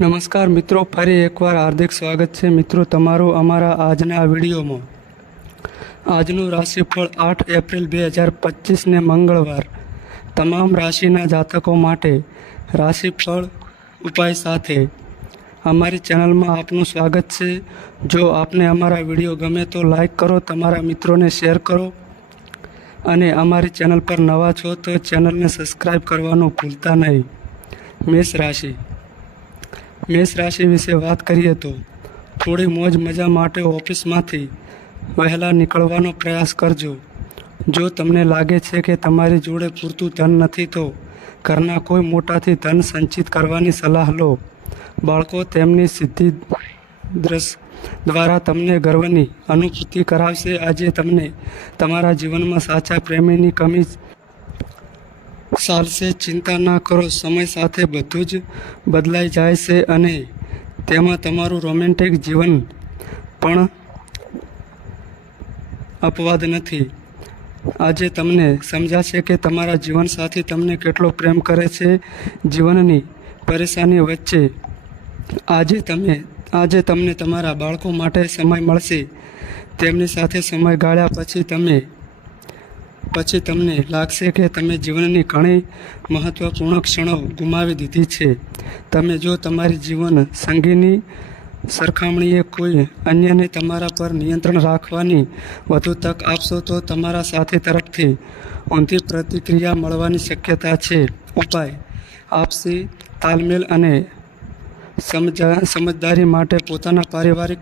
નમસ્કાર મિત્રો, ફરી એકવાર હાર્દિક સ્વાગત છે. મિત્રો, તમારું અમારા આજના વિડીયોમાં. આજનું રાશિફળ આઠ એપ્રિલ બે હજાર પચીસને મંગળવાર. તમામ રાશિના જાતકો માટે રાશિફળ ઉપાય સાથે અમારી ચેનલમાં આપનું સ્વાગત છે. જો આપને અમારા વીડિયો ગમે તો લાઈક કરો, તમારા મિત્રોને શેર કરો અને અમારી ચેનલ પર નવા છો તો ચેનલને સબસ્ક્રાઈબ કરવાનું ભૂલતા નહીં. મેષ રાશિ. મેષ રાશિ વિશે વાત કરીએ તો થોડી મોજ મજા માટે ઓફિસમાંથી વહેલા નીકળવાનો પ્રયાસ કરજો. જો તમને લાગે છે કે તમારી જોડે પૂરતું ધન નથી તો ઘરના કોઈ મોટાથી ધન સંચિત કરવાની સલાહ લો. બાળકો તેમની સિદ્ધિ દ્રશ દ્વારા તમને ગર્વની અનુભૂતિ કરાવશે. આજે તમને તમારા જીવનમાં સાચા પ્રેમીની કમી ચાલશે ચિંતા ના કરો, સમય સાથે બધું જ બદલાઈ જાય છે અને તેમાં તમારું રોમેન્ટિક જીવન પણ અપવાદ નથી. આજે તમને સમજાશે કે તમારા જીવનસાથી તમને કેટલો પ્રેમ કરે છે જીવનની પરેશાની વચ્ચે. આજે તમે, આજે તમને તમારા બાળકો માટે સમય મળશે. તેમની સાથે સમય ગાળ્યા પછી તમે પછી તમને લાગશે કે તમે જીવનની ઘણી મહત્ત્વપૂર્ણ ક્ષણો ગુમાવી દીધી છે. તમે જો તમારી જીવન સંગીની સરખામણીએ કોઈ અન્યને તમારા પર નિયંત્રણ રાખવાની વધુ તક આપશો તો તમારા સાથી તરફથી ઊંધી પ્રતિક્રિયા મળવાની શક્યતા છે. ઉપાય. આપસી તાલમેલ અને સમજા, સમજદારી માટે પોતાના પારિવારિક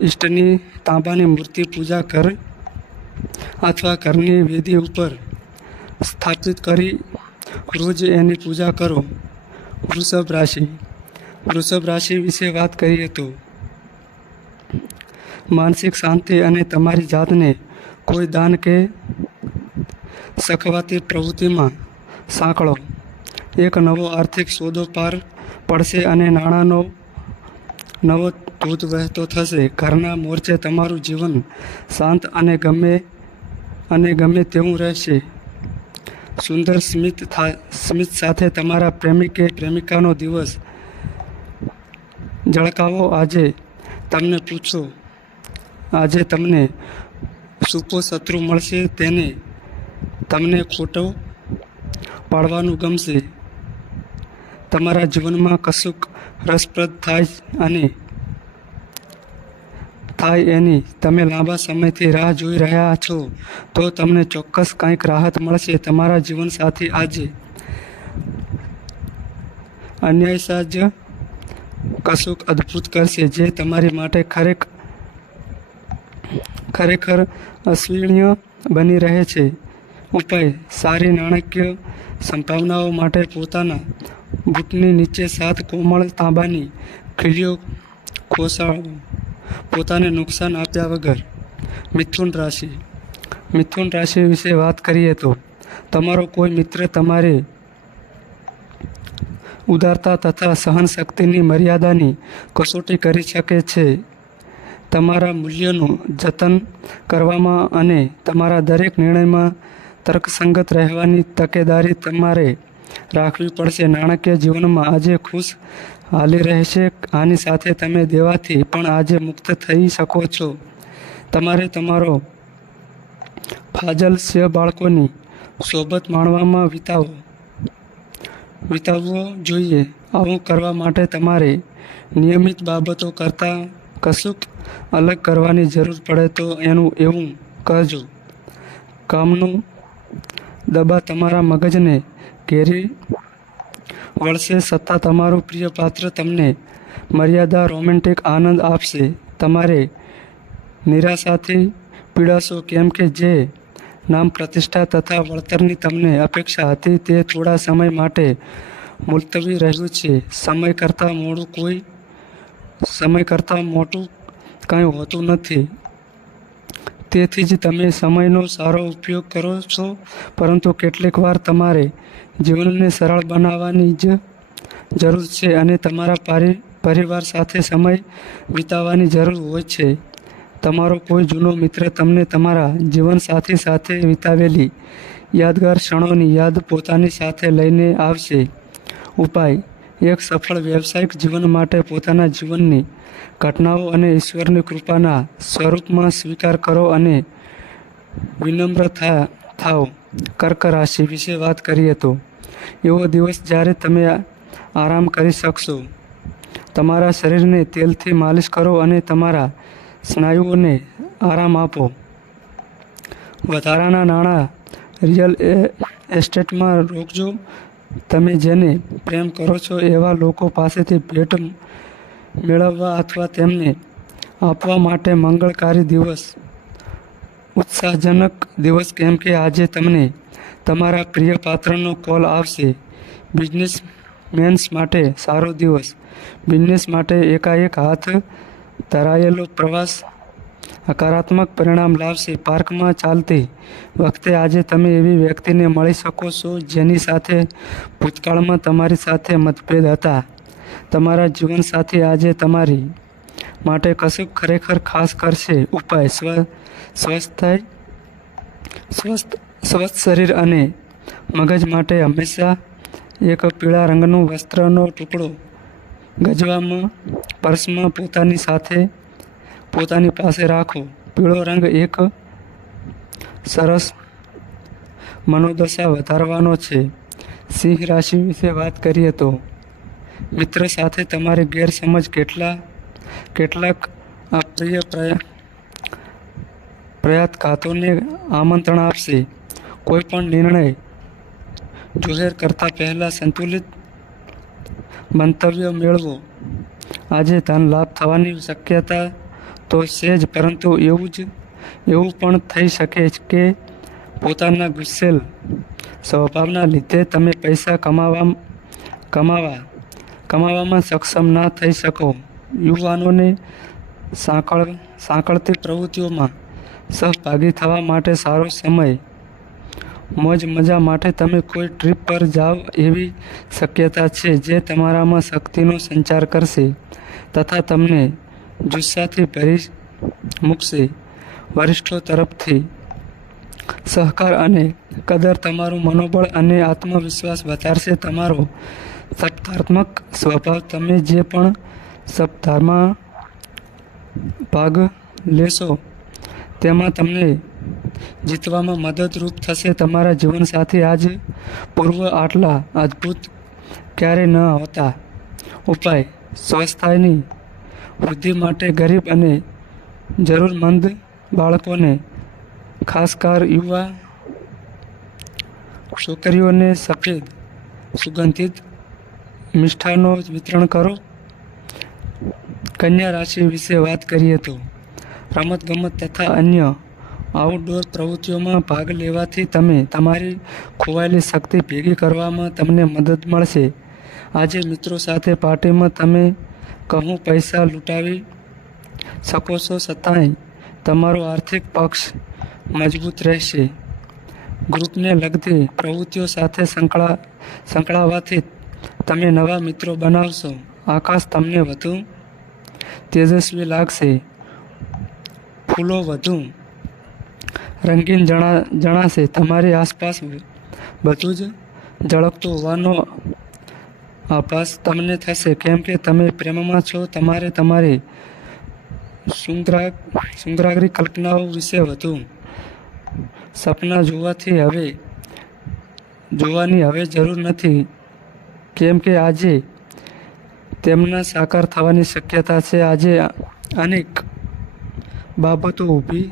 ઇષ્ટની તાંબાની મૂર્તિ પૂજા ઘર અથવા ઘરની વેદી ઉપર સ્થાપિત કરી રોજ એની પૂજા કરો. વૃષભ રાશિ. વૃષભ રાશિ વિશે વાત કરીએ તો, માનસિક શાંતિ અને તમારી જાતને કોઈ દાન કે સખવાતી પ્રવૃત્તિમાં સાંકળો. એક નવો આર્થિક સોદો પાર પડશે અને નાણાંનો નવો ધૂત વહેતો થશે. ઘરના મોરચે તમારું જીવન શાંત અને ગમે અને ગમે તેવું રહેશે. સુંદર સ્મિત થા, સ્મિત સાથે તમારા પ્રેમિકે, પ્રેમિકાનો દિવસ ઝળકાવો. આજે તમને પૂછો, આજે તમને સૂપો શત્રુ મળશે, તેને તમને ખોટો પાડવાનું ગમશે. તમારા જીવનમાં કશુંક રસપ્રદ થાય અને થાય એની તમે લાંબા સમયથી રાહ જોઈ રહ્યા છો, તો તમને ચોક્કસ કંઈક રાહત મળશે. તમારા જીવનસાથી આજે અન્યાય સાજ કશુંક અદ્ભુત કરશે, જે તમારી માટે ખરેખ, ખરેખર અસ્વીણ્ય બની રહે છે. ઉપાય, સારી નાણાકીય સંભાવનાઓ માટે પોતાના બૂટની નીચે સાત કોમળ તાંબાની ખીલીઓ ખોસાળો પોતાને નુકસાન આપ્યા વગર મિથુન રાશિ. મિથુન રાશિ વિશે વાત કરીએ તો, તમારો કોઈ મિત્ર તમારે ઉદારતા તથા સહનશક્તિની મર્યાદાની કસોટી કરી શકે છે. તમારા મૂલ્યનું જતન કરવામાં અને તમારા દરેક નિર્ણયમાં તર્કસંગત રહેવાની તકેદારી તમારે રાખવી પડશે. નાણાકીય જીવનમાં આજે ખુશ હાલી રહેશે. આની સાથે તમે દેવાથી પણ આજે મુક્ત થઈ શકો છો. તમારે તમારો ફાજલ સ્ય બાળકોની સોબત માણવામાં વિતાવો. વિતાવવો જોઈએ. આવું કરવા માટે તમારે નિયમિત બાબતો કરતાં કશુંક અલગ કરવાની જરૂર પડે તો એનું એવું કરજો કામનું દબા તમારા મગજને ઘેરી વળશે છતાં તમારું પ્રિય પાત્ર તમને મર્યાદા, રોમેન્ટિક આનંદ આપશે. તમારે નિરાશાથી પીડાશો કેમ કે જે નામ પ્રતિષ્ઠા તથા વળતરની તમને અપેક્ષા હતી તે થોડા સમય માટે મુલતવી રહ્યું છે. સમય કરતાં મોડું કોઈ, સમય કરતાં મોટું કંઈ હોતું નથી. તેથી જ તમે સમયનો સારો ઉપયોગ કરો છો, પરંતુ કેટલીક વાર તમારે જીવનને સરળ બનાવવાની જ જરૂર છે અને તમારા પારિ, પરિવાર સાથે સમય વિતાવવાની જરૂર હોય છે. તમારો કોઈ જૂનો મિત્ર તમને તમારા જીવનસાથી સાથે વિતાવેલી યાદગાર ક્ષણોની યાદ પોતાની સાથે લઈને આવશે. ઉપાય. એક સફળ વ્યવસાયિક જીવન માટે પોતાના જીવનની ઘટનાઓ અને ઈશ્વરની કૃપાના સ્વરૂપમાં સ્વીકાર કરો અને વિનમ્ર થા થાવ કર્ક રાશિ વિશે વાત કરીએ તો, એવો દિવસ જ્યારે તમે આરામ કરી શકશો. તમારા શરીરને તેલથી માલિશ કરો અને તમારા સ્નાયુઓને આરામ આપો. વધારાના નાણાં રિયલ એસ્ટેટમાં રોકજો. તમે જેને પ્રેમ કરો છો એવા લોકો પાસેથી ભેટ મેળવવા અથવા તેમને આપવા માટે મંગળકારી દિવસ ઉત્સાહજનક દિવસ કેમ કે આજે તમને તમારા પ્રિય પાત્રનો કોલ આવશે. બિઝનેસ મેન્સ માટે સારો દિવસ. બિઝનેસ માટે એકાએક હાથ ધરાયેલો પ્રવાસ હકારાત્મક પરિણામ લાવશે. પાર્કમાં ચાલતી વખતે આજે તમે એવી વ્યક્તિને મળી શકો છો જેની સાથે ભૂતકાળમાં તમારી સાથે મતભેદ હતા. તમારા જીવનસાથી આજે તમારી માટે કશુંક ખરેખર ખાસ કરશે. ઉપાય, સ્વ, સ્વસ્થ થાય સ્વસ્થ સ્વસ્થ શરીર અને મગજ માટે હંમેશા એક પીળા રંગનું વસ્ત્રનો ટુકડો ગજવામાં, પર્સમાં પોતાની સાથે, પોતાની પાસે રાખો. પીળો રંગ એક સરસ મનોદશા વધારવાનો છે. સિંહ રાશિ વિશે વાત કરીએ તો, મિત્ર સાથે તમારી ગેરસમજ કેટલા કેટલાક અપ્રિય પ્રયા ખાતોને આમંત્રણ આપશે. કોઈ પણ નિર્ણય જાહેર કરતા પહેલાં સંતુલિત મંતવ્ય મેળવો. આજે ધન લાભ થવાની શક્યતા તો છે જ, પરંતુ એવું જ એવું પણ થઈ શકે છે કે પોતાના ગુસ્સેલ સ્વભાવના લીધે તમે પૈસા કમાવા કમાવા કમાવામાં સક્ષમ ના થઈ શકો. યુવાનોને સાંકળ, સાંકળતી પ્રવૃત્તિઓમાં સહભાગી થવા માટે સારો સમય, મોજ, મજા માટે તમે કોઈ ટ્રીપ પર જાઓ એવી શક્યતા છે જે તમારામાં શક્તિનો સંચાર કરશે તથા તમને જુસ્સાથી ભરી મૂકશે. વરિષ્ઠો તરફથી સહકાર અને કદર તમારું મનોબળ અને આત્મવિશ્વાસ વધારશે. તમારો સપ્તાત્મક સ્વભાવ તમે જે પણ સપ્તાહમાં ભાગ લેશો. તેમાં તમને જીતવામાં મદદરૂપ થશે. તમારા જીવનસાથી આજ પૂર્વ આટલા અદ્ભુત ક્યારે ન હોતા. ઉપાય સ્વસ્થતાની વૃદ્ધિ માટે ગરીબ અને જરૂરમંદ બાળકોને ખાસ કર યુવા છોકરીઓને સફેદ, સુગંધિત મિષ્ટાનો વિતરણ કરો. કન્યા રાશિ વિશે વાત કરીએ તો રમતગમત તથા અન્ય આઉટડોર પ્રવૃત્તિઓમાં ભાગ લેવાથી તમે તમારી ખોવાયેલી શક્તિ ભેગી કરવામાં તમને મદદ મળશે. આજે મિત્રો સાથે પાર્ટીમાં તમે કહું પૈસા લૂંટાવી શકો છો છતાંય તમારો આર્થિક પક્ષ મજબૂત રહેશે. ગ્રુપને લગતી પ્રવૃત્તિઓ સાથે સંકળા સંકળાવાથી તમે નવા મિત્રો બનાવશો. આકાશ તમને વધુ તેજસ્વી લાગશે. ફૂલો વધુ. રંગીન જણા જણાશે. તમારી આસપાસ બધું જ ઝળકતું હોવાનો આભાસ તમને થશે. કેમ કે તમે પ્રેમમાં છો તમારે તમારી સુંદરા સુંદરાગરી કલ્પનાઓ વિશે વધુ સપના જોવાથી હવે જોવાની હવે જરૂર નથી. કેમ કે આજે તેમના સાકાર થવાની શક્યતા છે. આજે અનેક બાબતો ઊભી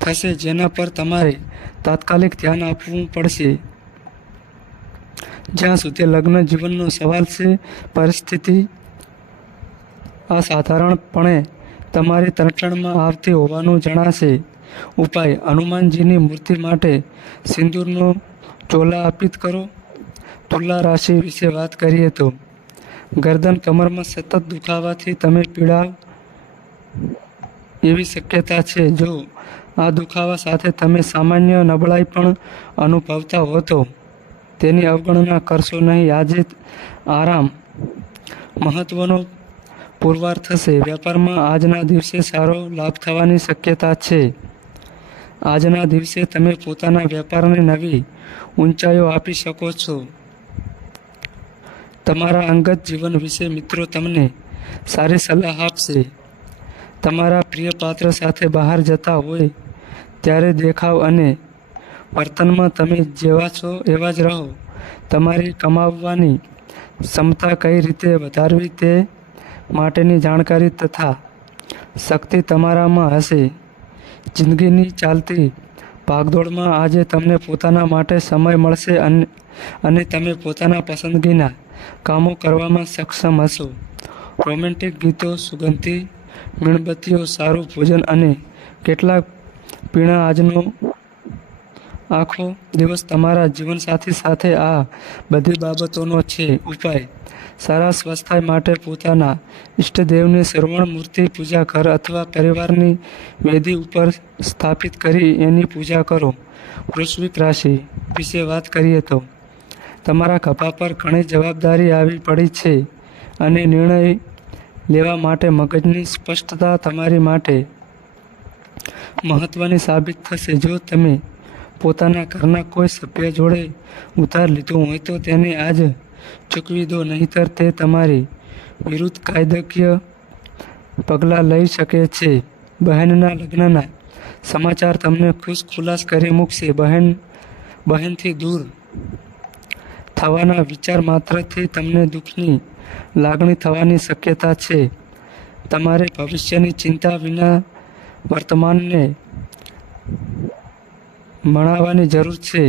થશે જેના પર તમારે તાત્કાલિક ધ્યાન આપવું પડશે. જ્યાં સુધી લગ્ન જીવનનો સવાલ છે, પરિસ્થિતિ અસાધારણપણે તમારી તરફેણમાં આવતી હોવાનું જણાશે. ઉપાય, હનુમાનજીની મૂર્તિ માટે સિંદૂરનો ચોલા અર્પિત કરો. તુલા રાશિ વિશે વાત કરીએ તો ગરદન કમરમાં સતત દુખાવાથી તમે પીડા એવી શક્યતા છે. જો આ દુખાવા સાથે તમે સામાન્ય નબળાઈ પણ અનુભવતા હો તો તેની અવગણના કરશો નહીં. આજે આરામ મહત્વનો પુરવાર થશે વેપારમાં આજના દિવસે સારો લાભ થવાની શક્યતા છે. આજના દિવસે તમે પોતાના વેપારને નવી ઊંચાઈઓ આપી શકો છો. તમારા અંગત જીવન વિશે મિત્રો તમને સારી સલાહ આપશે. તમારા પ્રિય પાત્ર સાથે બહાર જતા હોય ત્યારે દેખાવ અને વર્તનમાં તમે જેવા છો એવા જ રહો. તમારી કમાવવાની ક્ષમતા કઈ રીતે વધારવી તે માટેની જાણકારી તથા શક્તિ તમારામાં હશે. જિંદગીની ચાલતી ભાગદોડમાં આજે તમને પોતાના માટે સમય મળશે અને અને તમે પોતાના પસંદગીના કામો કરવામાં સક્ષમ હશો. રોમેન્ટિક ગીતો, સુગંધી, મીણબત્તીઓ, સારું ભોજન અને કેટલાક પીણા આજનો આખો દિવસ તમારા જીવનસાથી સાથે આ બધી બાબતોનો છે ઉપાય. સારા સ્વાસ્થ્ય માટે પોતાના ઈષ્ટદેવની શ્રવણ, મૂર્તિ, પૂજા, ઘર અથવા પરિવારની વેદી ઉપર સ્થાપિત કરી એની પૂજા કરો. વૃશ્વિક રાશિ વિશે વાત કરીએ તો તમારા ખભા પર ઘણી જવાબદારી આવી પડી છે અને નિર્ણય લેવા માટે મગજની સ્પષ્ટતા તમારી માટે મહત્ત્વની સાબિત થશે. જો તમે પોતાના ઘરના કોઈ સભ્ય જોડે ઉધાર લીધું હોય તો તેને આજ ચૂકવી દો, નહીંતર તે તમારી વિરુદ્ધ કાયદાકીય પગલાં લઈ શકે છે. બહેનના લગ્નના સમાચાર તમને ખુશ ખુલાસ કરી મૂકશે. બહેન, બહેનથી દૂર થવાના વિચાર માત્રથી તમને દુઃખની લાગણી થવાની શક્યતા છે. તમારે ભવિષ્યની ચિંતા વિના વર્તમાનને મણાવવાની જરૂર છે.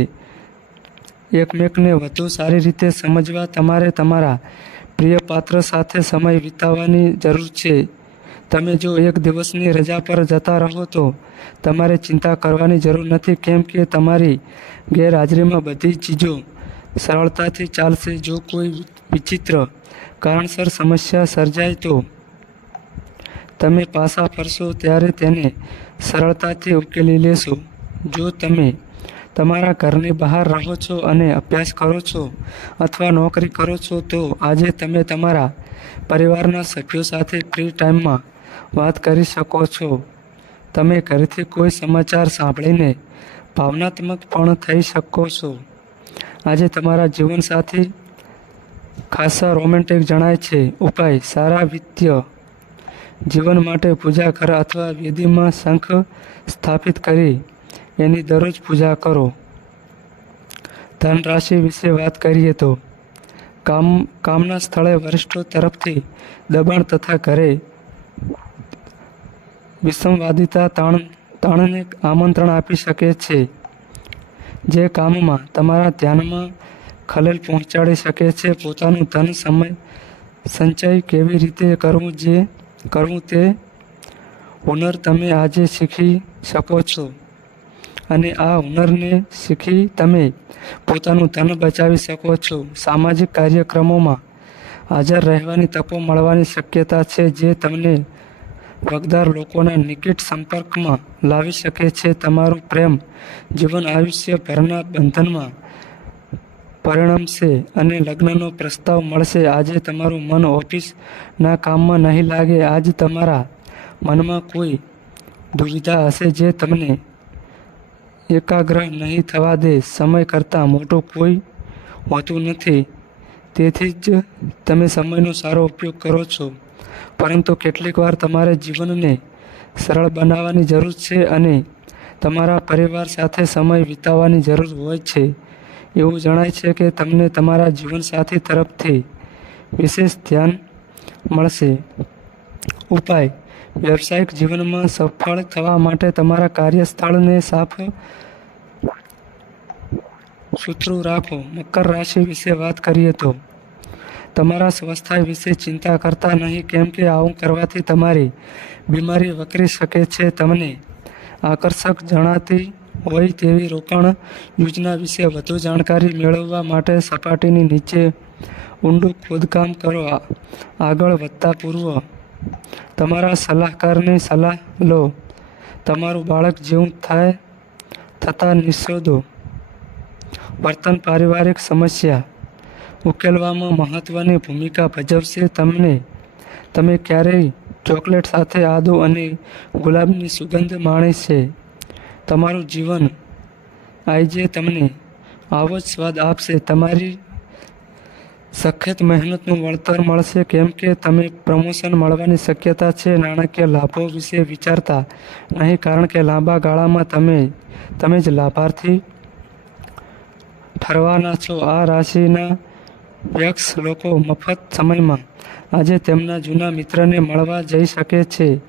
એકમેકને વધુ સારી રીતે સમજવા તમારે તમારા પ્રિય પાત્ર સાથે સમય વિતાવવાની જરૂર છે. તમે જો એક દિવસની રજા પર જતા રહો તો તમારે ચિંતા કરવાની જરૂર નથી. કેમ કે તમારી ગેરહાજરીમાં બધી ચીજો સરળતાથી ચાલશે જો કોઈ વિચિત્ર કારણસર સમસ્યા સર્જાય તો તમે પાછા ફરશો ત્યારે તેને સરળતાથી ઉકેલી લેશો. જો તમે તમારા ઘરની બહાર રહો છો અને અભ્યાસ કરો છો અથવા નોકરી કરો છો તો આજે તમે તમારા પરિવારના સભ્યો સાથે ફ્રી ટાઈમમાં વાત કરી શકો છો. તમે ઘરેથી કોઈ સમાચાર સાંભળીને ભાવનાત્મક પણ થઈ શકો છો. આજે તમારા જીવનસાથી ખાસા રોમેન્ટિક જણાય છે. ઉપાય, સારા વિત્ય જીવન માટે પૂજા કર અથવા વેદીમાં શંખ સ્થાપિત કરી એની દરરોજ પૂજા કરો. ધનરાશિ વિશે વાત કરીએ તો, કામ, કામના સ્થળે વરિષ્ઠો તરફથી દબાણ તથા ઘરે વિસંવાદિતા તાણ, તાણને આમંત્રણ આપી શકે છે. જે કામમાં તમારા ધ્યાનમાં ખલેલ પહોંચાડી શકે છે, પોતાનું ધન, સમય, સંચય કેવી રીતે કરવું, જે કરવું તે હુનર તમે આજે શીખી શકો છો. અને આ હુનરને શીખી તમે પોતાનું ધન બચાવી શકો છો. સામાજિક કાર્યક્રમોમાં હાજર રહેવાની તકો મળવાની શક્યતા છે, જે તમને વગદાર લોકોના નિકટ સંપર્કમાં લાવી શકે છે તમારું પ્રેમ, જીવન આયુષ્યભરના બંધનમાં પરિણમશે અને લગ્નનો પ્રસ્તાવ મળશે. આજે તમારું મન ઓફિસના કામમાં નહીં લાગે. આજ તમારા મનમાં કોઈ દુવિધા હશે જે તમને એકાગ્ર નહીં થવા દે. સમય કરતાં મોટો કોઈ હોતું નથી. તેથી જ તમે સમયનો સારો ઉપયોગ કરો છો. પરંતુ કેટલીક વાર તમારે જીવનને સરળ બનાવવાની જરૂર છે અને તમારા પરિવાર સાથે સમય વિતાવવાની જરૂર હોય છે. એવું જણાય છે કે તમને તમારા જીવનસાથી તરફથી વિશેષ ધ્યાન મળશે. ઉપાય. વ્યવસાયિક જીવનમાં સફળ થવા માટે તમારા કાર્યસ્થળને સાફ સુથરું રાખો. મકર રાશિ વિશે વાત કરીએ તો તમારા સ્વાસ્થ્ય વિશે ચિંતા કરતા નહીં, કેમ કે આવું કરવાથી તમારી બીમારી વકરી શકે છે. તમને આકર્ષક જણાતી હોય તેવી રોકાણ યોજના વિશે વધુ જાણકારી મેળવવા માટે સપાટીની નીચે ઊંડું ખોદકામ કરો. આગળ વધતા પૂર્વ, તમારા સલાહકારની સલાહ લો. તમારું બાળક જેવું થાય, થતાં નિશોધો વર્તન પારિવારિક સમસ્યા ઉકેલવામાં મહત્ત્વની ભૂમિકા ભજવશે તમને. તમે ક્યારેય ચોકલેટ સાથે આદુ અને ગુલાબની સુગંધ માણી છે. તમારું જીવન આઈજે તમને આવો જ સ્વાદ આપશે. તમારી સખત મહેનતનું વળતર મળશે. કેમ કે તમે પ્રમોશન મળવાની શક્યતા છે. નાણાકીય લાભો વિશે વિચારતા નહીં, કારણ કે લાંબા ગાળામાં તમે તમે જ લાભાર્થી ઠરવાના છો. આ રાશિના વ્યક્ષ લોકો મફત સમયમાં આજે તેમના જૂના મિત્રને મળવા જઈ શકે છે.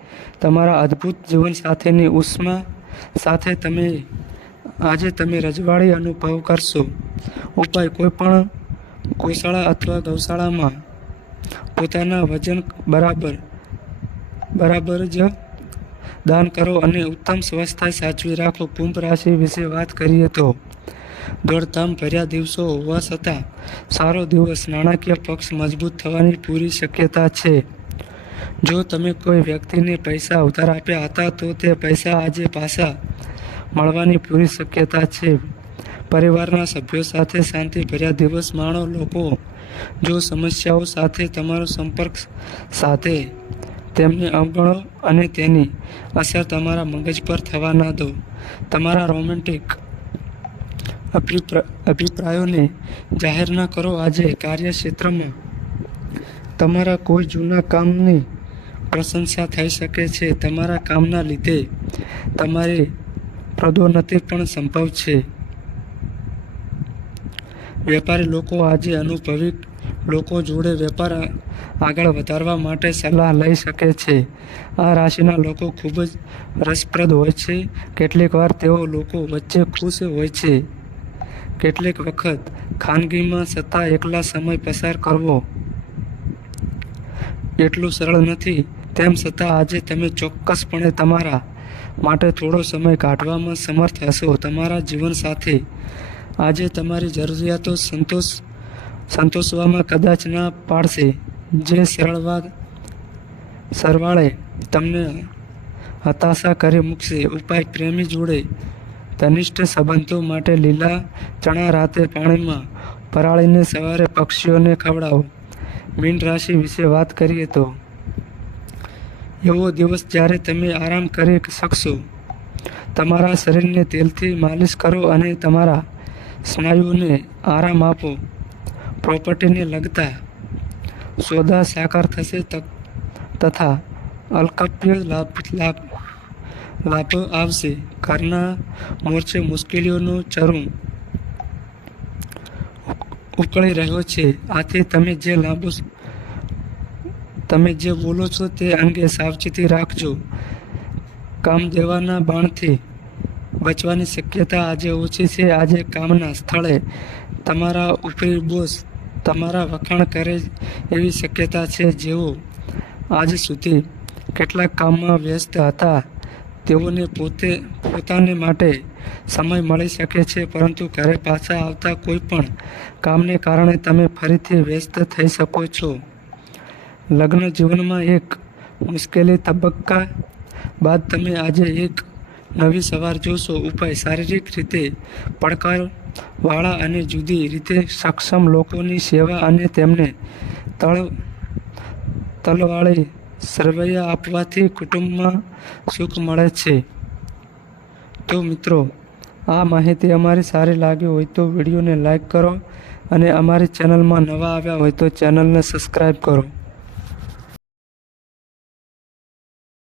તમારા અદ્ભુત જીવનસાથીની ઉષ્મા સાથે તમે આજે તમે રજવાડી અનુભવ કરશો. ઉપાય કોઈ પણ ગૌશાળા અથવા ગૌશાળામાં પોતાના વજન બરાબર બરાબર જ દાન કરો અને ઉત્તમ સ્વસ્થતા સાચવી રાખો. કુંભ રાશિ વિશે વાત કરીએ તો દોડધામ ભર્યા દિવસો હોવા છતાં સારો દિવસ નાણાકીય પક્ષ મજબૂત થવાની પૂરી શક્યતા છે. જો તમે કોઈ વ્યક્તિને પૈસા ઉધાર આપ્યા હતા તો તે પૈસા આજે પાછા મળવાની પૂરી શક્યતા છે. પરિવારના સભ્યો સાથે શાંતિ ભર્યા દિવસ માણો લોકો જો સમસ્યાઓ સાથે તમારો સંપર્ક સાથે તેમને અવગણો અને તેની અસર તમારા મગજ પર થવા ના દો. તમારા રોમેન્ટિક અભિપ્રા, અભિપ્રાયોને જાહેર ન કરો આજે કાર્યક્ષેત્રમાં. તમારા કોઈ જૂના કામની પ્રશંસા થઈ શકે છે. તમારા કામના લીધે તમારી પદોન્નતિ પણ સંભવ છે. વેપારી લોકો આજે અનુભવી લોકો જોડે વેપાર આગળ વધારવા માટે સલાહ લઈ શકે છે. આ રાશિના લોકો ખૂબ જ રસપ્રદ હોય છે. કેટલીક વાર તેઓ લોકો વચ્ચે ખુશ હોય છે. કેટલીક વખત ખાનગીમાં છતાં એકલા સમય પસાર કરવો એટલું સરળ નથી. તેમ છતાં આજે તમે ચોક્કસપણે તમારા માટે થોડો સમય કાઢવામાં સમર્થ હશો. તમારા જીવનસાથી આજે તમારી જરૂરિયાતો સંતોષ, સંતોષવામાં કદાચ ના પાડશે. જે સરળવાદ સરવાળે તમને હતાશા કરી મૂકશે. ઉપાય પ્રેમી જોડે ઘનિષ્ઠ સંબંધો માટે લીલા ચણા રાતે પાણીમાં પરાળીને સવારે પક્ષીઓને ખવડાવો. મીન રાશિ વિશે વાત કરીએ તો, એવો દિવસ જ્યારે તમે આરામ કરી શકશો. તમારા શરીરને તેલથી માલિશ કરો અને તમારા સ્નાયુઓને આરામ આપો. પ્રોપર્ટીને લગતા સોદા સાકાર થશે તથા અલ્કપ્ય લાભ લાભ લાભો આવશે. ઘરના મોરચે મુશ્કેલીઓનું ચરું ઉકળી રહ્યો છે. આથી તમે જે લાંબુ તમે જે બોલો છો તે અંગે સાવચેતી રાખજો. કામ દેવાના બાણથી બચવાની શક્યતા આજે ઓછી છે. આજે કામના સ્થળે તમારા ઉપરી બોસ તમારા વખાણ કરે એવી શક્યતા છે જેઓ આજ સુધી કેટલાક કામમાં વ્યસ્ત હતા. તેઓને પોતે પોતાને માટે સમય મળી શકે છે, પરંતુ ઘરે પાછા આવતા કોઈ પણ કામને કારણે તમે ફરીથી વ્યસ્ત થઈ શકો છો. લગ્ન જીવનમાં એક મુશ્કેલી તબક્કા બાદ તમે આજે એક નવી સવાર જોશો. ઉપાય શારીરિક રીતે પડકારવાળા અને જુદી રીતે સક્ષમ લોકોની સેવા અને તેમને તળ તલવાળી સરવૈયા આપવાથી કુટુંબમાં સુખ મળે છે. તો મિત્રો, આ માહિતી અમારી સારી લાગી હોય તો વિડીયોને લાઈક કરો અને અમારી ચેનલમાં નવા આવ્યા હોય તો ચેનલને સબસ્ક્રાઈબ કરો.